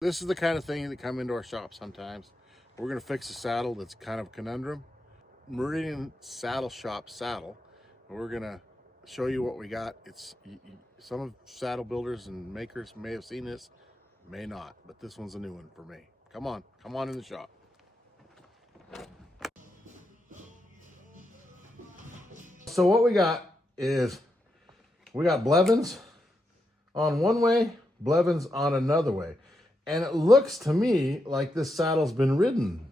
This is the kind of thing that come into our shop sometimes. We're going to fix a saddle that's kind of a conundrum. Meridian Saddle Shop saddle. We're going to show you what we got. Some of saddle builders and makers may have seen this, may not, but this one's a new one for me. Come on in the shop. So what we got is we got Blevins on one way, Blevins on another way. And it looks to me like this saddle's been ridden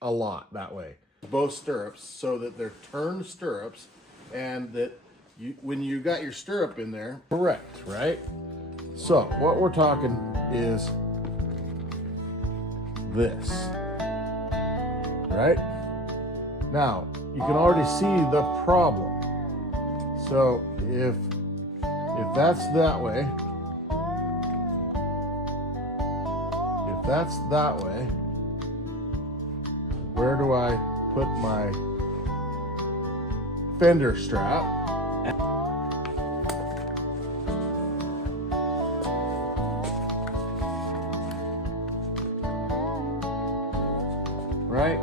a lot that way. Both stirrups, so that they're turned stirrups, and that when you got your stirrup in there, correct, right? So what we're talking is this, right? Now, you can already see the problem. So if that's that way, where do I put my fender strap? Right?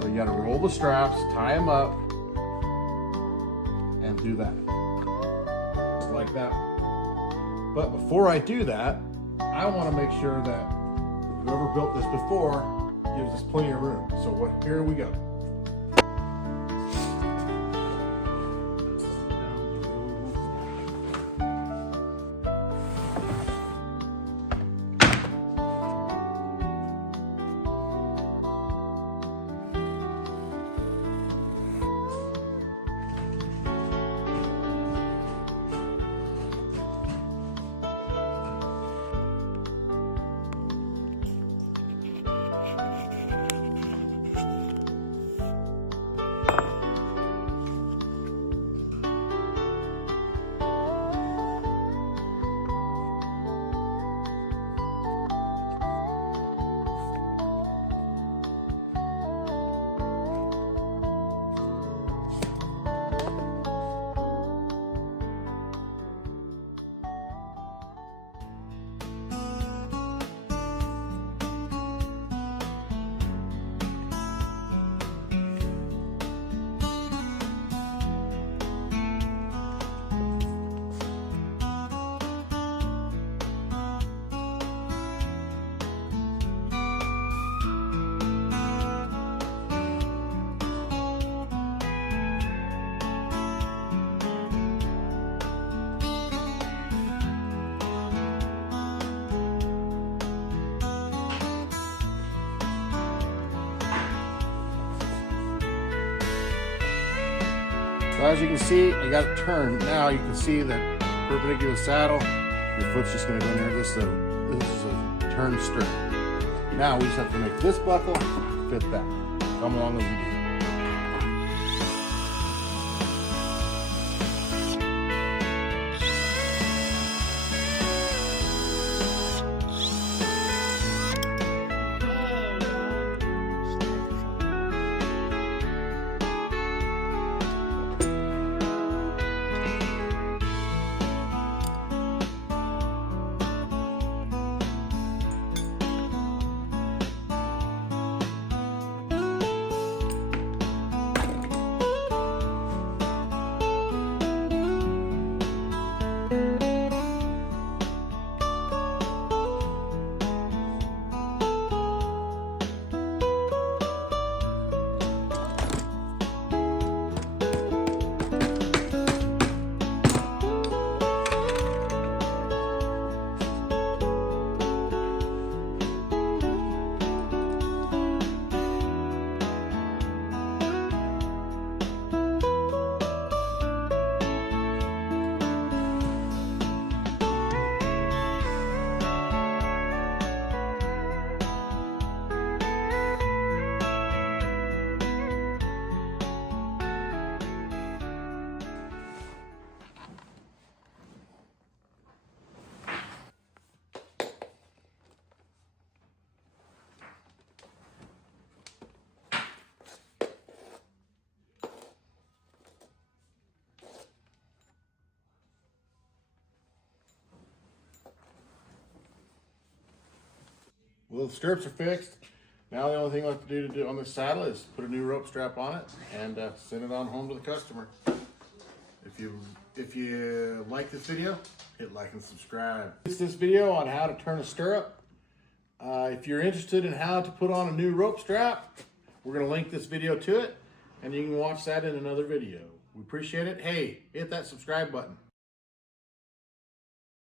So you gotta roll the straps, tie them up, and do that. Just like that. But before I do that, I want to make sure that whoever built this before gives us plenty of room. So here we go. So as you can see, I got it turned. Now you can see that perpendicular saddle, your foot's just gonna go in there. This is a turned stirrup. Now we just have to make this buckle fit that. Come along as we do. Well, the stirrups are fixed. Now the only thing left to do on this saddle is put a new rope strap on it and send it on home to the customer. If you like this video, hit like and subscribe. It's this video on how to turn a stirrup. If you're interested in how to put on a new rope strap, we're going to link this video to it, and you can watch that in another video. We appreciate it. Hey, hit that subscribe button.